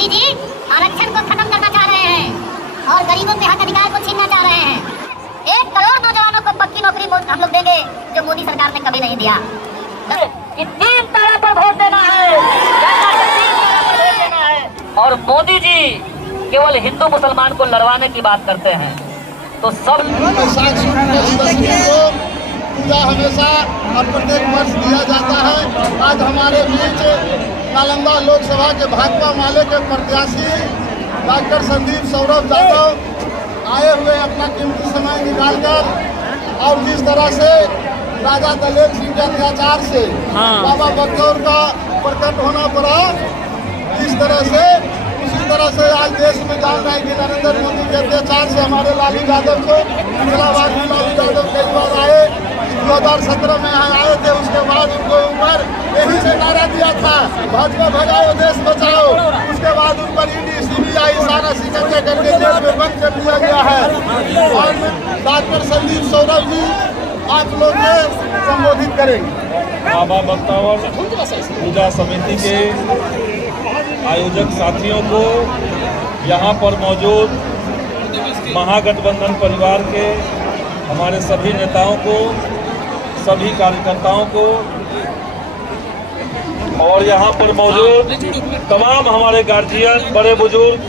मोदी जी आरक्षण को खत्म करना चाह रहे हैं और गरीबों के हक अधिकार को छीनना चाह रहे हैं। 1 करोड़ नौजवानों को पक्की नौकरी हम लोग देंगे, जो मोदी सरकार ने कभी नहीं दिया। कि 3 तारा पर वोट देना है, और मोदी जी केवल हिंदू मुसलमान को लड़वाने की बात करते हैं। तो सब पूजा हमेशा और प्रत्येक वर्ष दिया जाता है। आज हमारे बीच नालंदा लोकसभा के भाजपा माले के प्रत्याशी डॉक्टर संदीप सौरभ यादव आए हुए अपना कीमती समय निकालकर, और जिस तरह से राजा दलेर सिंह के अत्याचार से बाबा बख्तौर का प्रकट होना पड़ा, इस तरह से उसी तरह से आज देश में जान रहे हैं कि नरेंद्र मोदी के अत्याचार से हमारे लालू यादव को इलाहाबाद में लालू यादव कई बार आए, 2017 में आए थे। उसके बाद उनको ऊपर यही से नारा दिया था, भाजपा भगाओ देश बचाओ। उसके बाद उन पर ईडी सीबीआई सारा सिकंजे करके जेल में बंद कर दिया गया है। और डॉक्टर संदीप सौरभ जी आप लोग संबोधित करेंगे। बाबा बख्तौर पूजा समिति के आयोजक साथियों को, यहाँ पर मौजूद महागठबंधन परिवार के हमारे सभी नेताओं को, सभी कार्यकर्ताओं को, और यहाँ पर मौजूद तमाम हमारे गार्जियन, बड़े बुजुर्ग,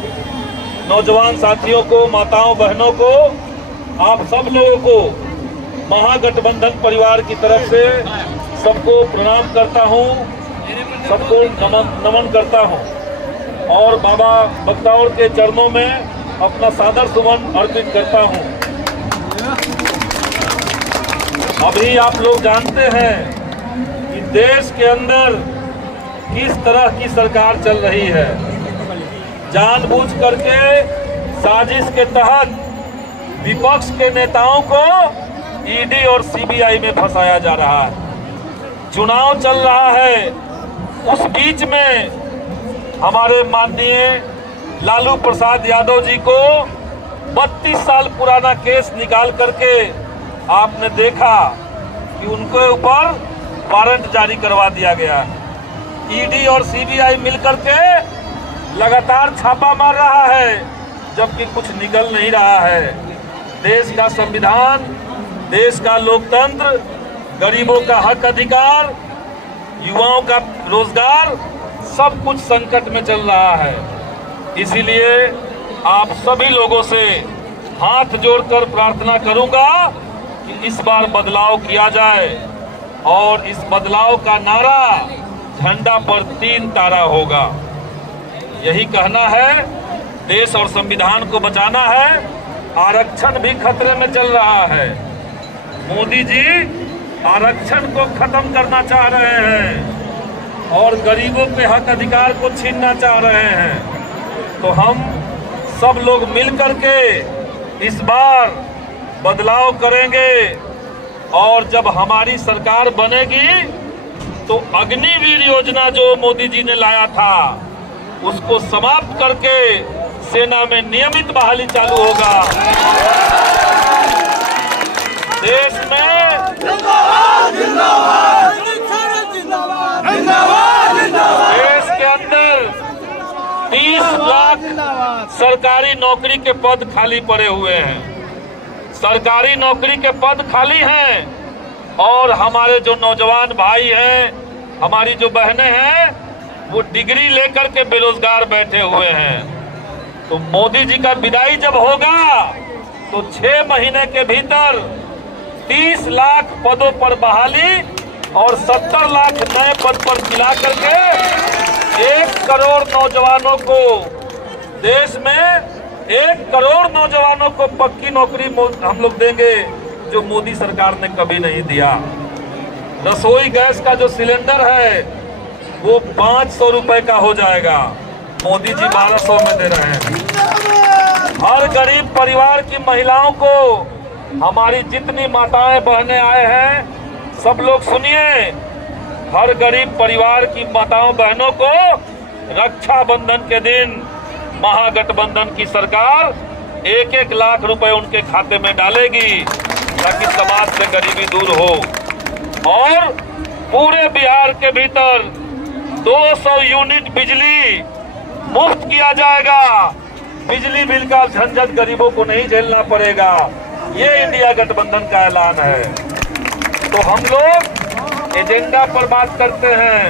नौजवान साथियों को, माताओं बहनों को, आप सब लोगों को महागठबंधन परिवार की तरफ से सबको प्रणाम करता हूँ, सबको नमन करता हूँ, और बाबा बख्तौर के चरणों में अपना सादर सुमन अर्पित करता हूँ। अभी आप लोग जानते हैं कि देश के अंदर किस तरह की सरकार चल रही है। जानबूझ करके साजिश के तहत विपक्ष के नेताओं को ईडी और सीबीआई में फंसाया जा रहा है। चुनाव चल रहा है, उस बीच में हमारे माननीय लालू प्रसाद यादव जी को 32 साल पुराना केस निकाल करके आपने देखा कि उनके ऊपर वारंट जारी करवा दिया गया है। ईडी और सीबीआई मिलकर के लगातार छापा मार रहा है, जबकि कुछ निकल नहीं रहा है। देश का संविधान, देश का लोकतंत्र, गरीबों का हक अधिकार, युवाओं का रोजगार, सब कुछ संकट में चल रहा है। इसीलिए आप सभी लोगों से हाथ जोड़कर प्रार्थना करूंगा कि इस बार बदलाव किया जाए, और इस बदलाव का नारा झंडा पर 3 तारा होगा। यही कहना है, देश और संविधान को बचाना है। आरक्षण भी खतरे में चल रहा है। मोदी जी आरक्षण को खत्म करना चाह रहे हैं और गरीबों के हक अधिकार को छीनना चाह रहे हैं। तो हम सब लोग मिलकर के इस बार बदलाव करेंगे, और जब हमारी सरकार बनेगी तो अग्निवीर योजना जो मोदी जी ने लाया था उसको समाप्त करके सेना में नियमित बहाली चालू होगा। देश में देश के अंदर 30 लाख सरकारी नौकरी के पद खाली पड़े हुए हैं। सरकारी नौकरी के पद खाली हैं, और हमारे जो नौजवान भाई हैं, हमारी जो बहनें हैं, वो डिग्री लेकर के बेरोजगार बैठे हुए हैं। तो मोदी जी का विदाई जब होगा तो 6 महीने के भीतर 30 लाख पदों पर बहाली और 70 लाख नए पद पर मिला करके 1 करोड़ नौजवानों को, देश में 1 करोड़ नौजवानों को पक्की नौकरी हम लोग देंगे, जो मोदी सरकार ने कभी नहीं दिया। रसोई गैस का जो सिलेंडर है वो 500 रुपए का हो जाएगा, मोदी जी 1200 में दे रहे हैं। हर गरीब परिवार की महिलाओं को, हमारी जितनी माताएं बहनें आए हैं, सब लोग सुनिए, हर गरीब परिवार की माताओं बहनों को रक्षाबंधन के दिन महागठबंधन की सरकार 1-1 लाख रुपए उनके खाते में डालेगी, ताकि समाज से गरीबी दूर हो। और पूरे बिहार के भीतर 200 यूनिट बिजली मुफ्त किया जाएगा, बिजली बिल का झंझट गरीबों को नहीं झेलना पड़ेगा। ये इंडिया गठबंधन का ऐलान है। तो हम लोग एजेंडा पर बात करते हैं,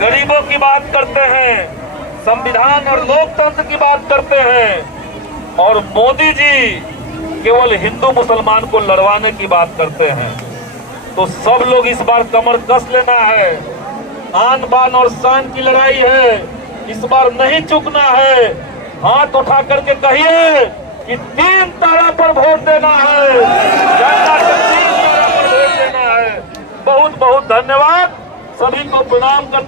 गरीबों की बात करते हैं, संविधान और लोकतंत्र की बात करते हैं, और मोदी जी केवल हिंदू मुसलमान को लड़वाने की बात करते हैं। तो सब लोग इस बार कमर कस लेना है। आन बान और शान की लड़ाई है, इस बार नहीं चुकना है। हाथ उठा करके कहिए कि 3 तारा पर वोट देना है, जनता को 3 तारा पर वोट देना है। बहुत बहुत धन्यवाद, सभी को प्रणाम करते